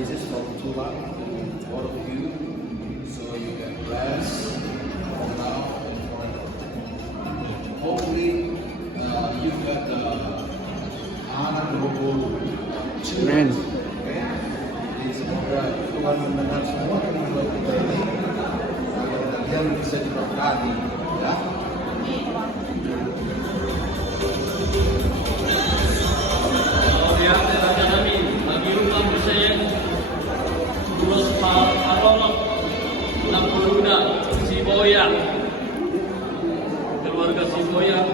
This is from Tulang to all of you, so you can bless from now and forever. Hopefully, you've got the honorable children. Okay? Jadi semoga Tuhan mendengar semua keinginan kita ini agar kalian bisa diberkati, ya. Keluarga si Boyang